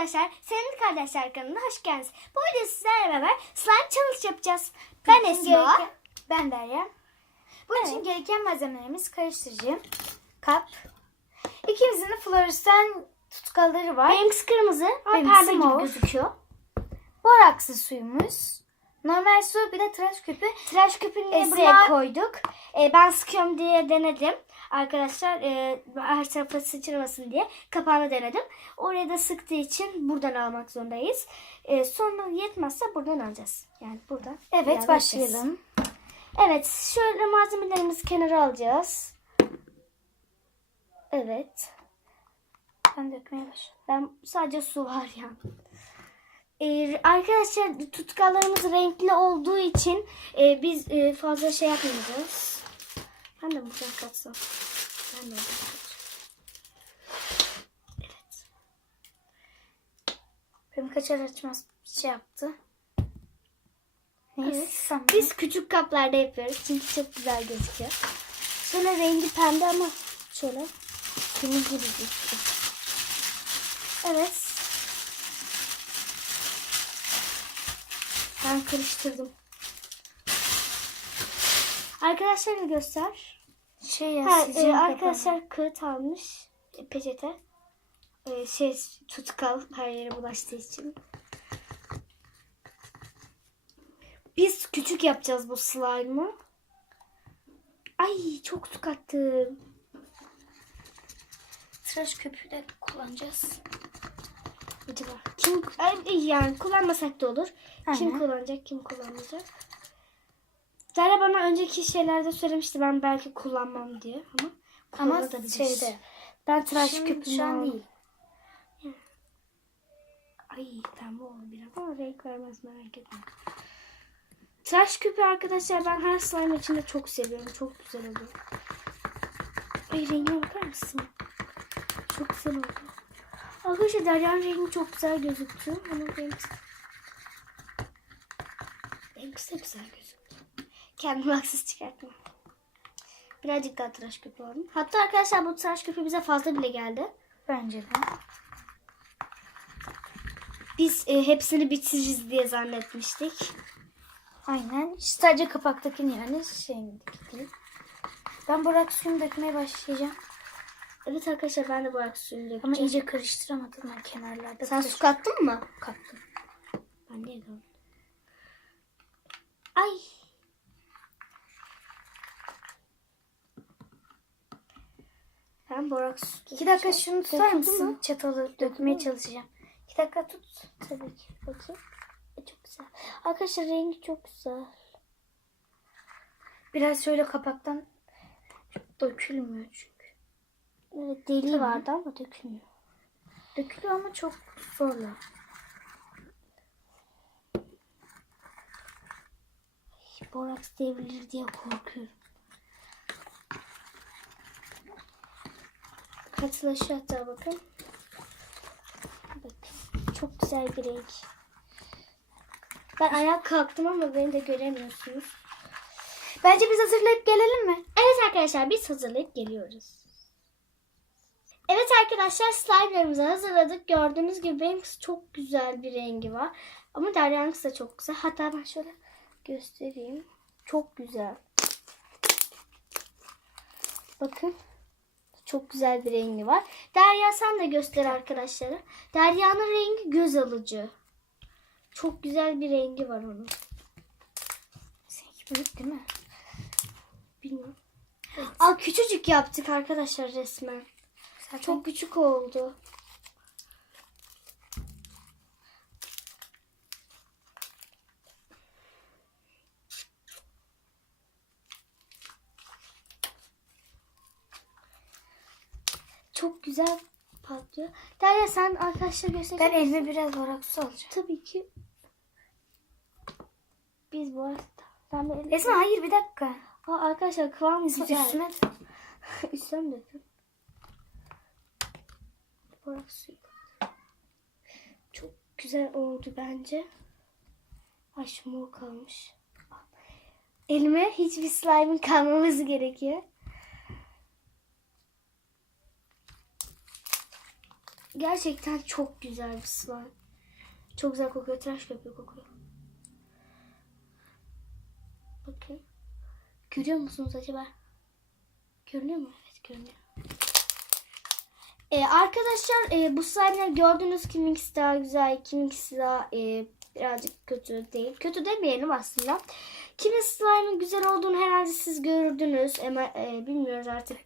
arkadaşlar, Senin Kardeşler kanalına hoş geldiniz. Bu videoda sizlerle beraber slime challenge yapacağız. Ben Esma. Ben Derya. Bunun için gereken malzemelerimiz karıştırıcı, kap. İkimizin de floresan tutkalları var. Benimkisi kırmızı ama Benimkisi pembe gibi mor. gözüküyor. Borakslı suyumuz. Normal su, bir de tıraş köpüğü. Tıraş köpüğünü Esma- buraya koyduk. Ben sıkıyorum diye denedim. Arkadaşlar her tarafa sıçramasın diye kapağını denedim. Oraya da sıktığı için buradan almak zorundayız. Sonra yetmezse buradan alacağız. Yani buradan. Evet, başlayalım. Evet, şöyle malzemelerimizi kenara alacağız. Evet. Ben dökmeye başladım. Ben sadece su var ya. Arkadaşlar tutkallarımız renkli olduğu için biz fazla şey yapmayacağız. Ben de buradan katsam. Ben de buradan katsam. Evet. Benim kaçar açmaz şey yaptı. Neyse. Evet. Biz küçük kaplarda yapıyoruz çünkü çok güzel gözüküyor. Şöyle rengi pembe ama şöyle kırmızı gibi gözüküyor. Evet. Ben karıştırdım. Arkadaşlara göster. Arkadaşlar kağıt almış. Peçete. Tutkal her yere bulaştığı için. Biz küçük yapacağız bu slime'ı. Ay çok su kattım. Tıraş köpüğü de kullanacağız. Acaba kim yani kullanmasak da olur. Aynen. Kim kullanacak, kim kullanmayacak? Zara bana önceki şeylerde söylemişti ben belki kullanmam diye ama şeyde. ben tıraş Şimdi köpüğünü şu an aldım. değil. Ay pembe oldu biraz ama renk vermez merak etme. Tıraş köpüğü arkadaşlar ben her slime içinde çok seviyorum. Çok güzel oluyor. Ay rengine bakar mısın? Çok güzel oldu. Arkadaşlar Derya'nın rengi çok güzel gözüktü. Ama benimkisi de güzel gözüktü. Kendimi haksız çıkartma. Birazcık daha tıraş köpüğü aldım. Hatta arkadaşlar bu tıraş köpüğü bize fazla bile geldi. Bence de. Biz hepsini bitiririz diye zannetmiştik. Aynen. Sadece kapaktakini yani şeyindeki değil. Ben borak suyumu dökmeye başlayacağım. Evet arkadaşlar ben de borak suyunu Ama dökeceğim. iyice karıştıramadım ben kenarlarda. Sen su kattın mı? Kattım. Ben niye kaldım? Ay. Ben borak su 2 dakika şunu tutar Döküldü mısın? mü? Çatalı dökmeye çalışacağım. 2 dakika tut. Tabii ki. Bakayım. Çok güzel. Arkadaşlar rengi çok güzel. Biraz şöyle kapaktan dökülmüyor çünkü. Evet, deliği Tamam. vardı ama dökülmüyor. Dökülüyor ama çok zorla. Boraks devrilir diye korkuyorum. Katılaşıyor hatta bakın. Bakın. Çok güzel bir renk. Ben ayağa kalktım ama beni de göremiyorsunuz. Bence biz hazırlayıp gelelim mi? Evet arkadaşlar biz hazırlayıp geliyoruz. Evet arkadaşlar slime'larımızı hazırladık. Gördüğünüz gibi benimkisi çok güzel bir rengi var. Ama Derya'nınkisi de çok güzel. Hatta ben şöyle göstereyim. Çok güzel. Bakın. Çok güzel bir rengi var. Derya sen de göster arkadaşlara. Derya'nın rengi göz alıcı. Çok güzel bir rengi var onun. Seninki büyük değil mi? Bilmiyorum. Evet. Aa, küçücük yaptık arkadaşlar resmen. Zaten Çok küçük oldu. Çok güzel patlıyor. Derya sen arkadaşlar göster. ben elime biraz borak su alacağım. Tabii ki. Biz bu arada. Esma hayır bir dakika. Arkadaşlar kıvam güzel. Üstüme Üstüne dökün. Borak suyu. Çok güzel oldu bence. Ay şu mor kalmış. Elime hiçbir slime'ın kalmaması gerekiyor. Gerçekten çok güzel bir slime. Çok güzel kokuyor. Tıraş köpüğü kokuyor. Bakın. Görüyor musunuz acaba? Görünüyor mu? Evet, görünüyor. Arkadaşlar bu slime'ları gördünüz. Kiminkisi daha güzel, kiminkisi daha birazcık kötü değil. Kötü demeyelim aslında. Kimin slime'ın güzel olduğunu herhalde siz gördünüz. Ama bilmiyoruz artık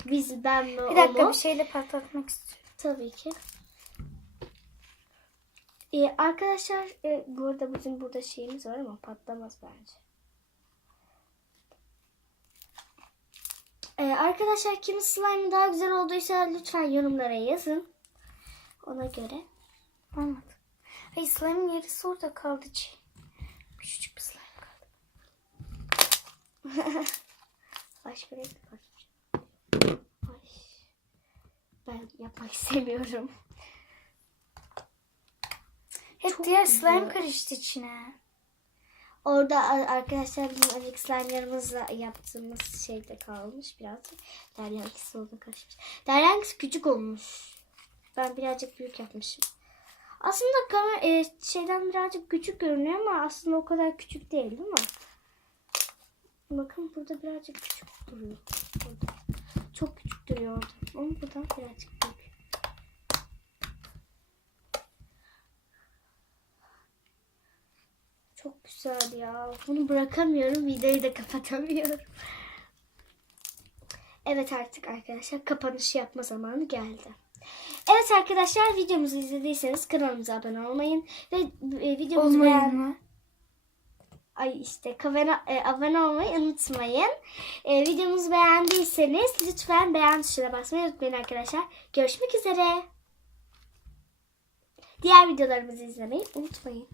ben mi, Bir dakika o mu? bir şeyle patlatmak istiyorum. Tabii ki. Arkadaşlar burada bizim burada şeyimiz var ama patlamaz bence. Arkadaşlar kimin slime'ı daha güzel olduysa lütfen yorumlara yazın. Ona göre. Olmadı. Hayır slime'ın yarısı orada kaldı. Küçücük bir slime kaldı. Başka renk var. Ay. Ben yapmak istemiyorum. Hep Çok diğer güzel. slime karıştı içine. Orada arkadaşlar bizim önceki slime'larımızla yaptığımız şeyde kalmış birazcık. Derya'nkisi oldu karışmış. Derya'nkisi küçük olmuş. Ben birazcık büyük yapmışım. Aslında şeyden birazcık küçük görünüyor ama aslında o kadar küçük değil mi? Bakın burada birazcık küçük duruyor. Burada. Çok küçük duruyor orada. Ama buradan birazcık büyük. Çok güzel ya. Bunu bırakamıyorum. Videoyu da kapatamıyorum. Evet artık arkadaşlar kapanışı yapma zamanı geldi. Evet arkadaşlar videomuzu izlediyseniz kanalımıza abone olmayın. Ve videomuzu Olmayın mı? abone olmayı unutmayın. Videomuzu beğendiyseniz lütfen beğen tuşuna basmayı unutmayın arkadaşlar. Görüşmek üzere. Diğer videolarımızı izlemeyi unutmayın.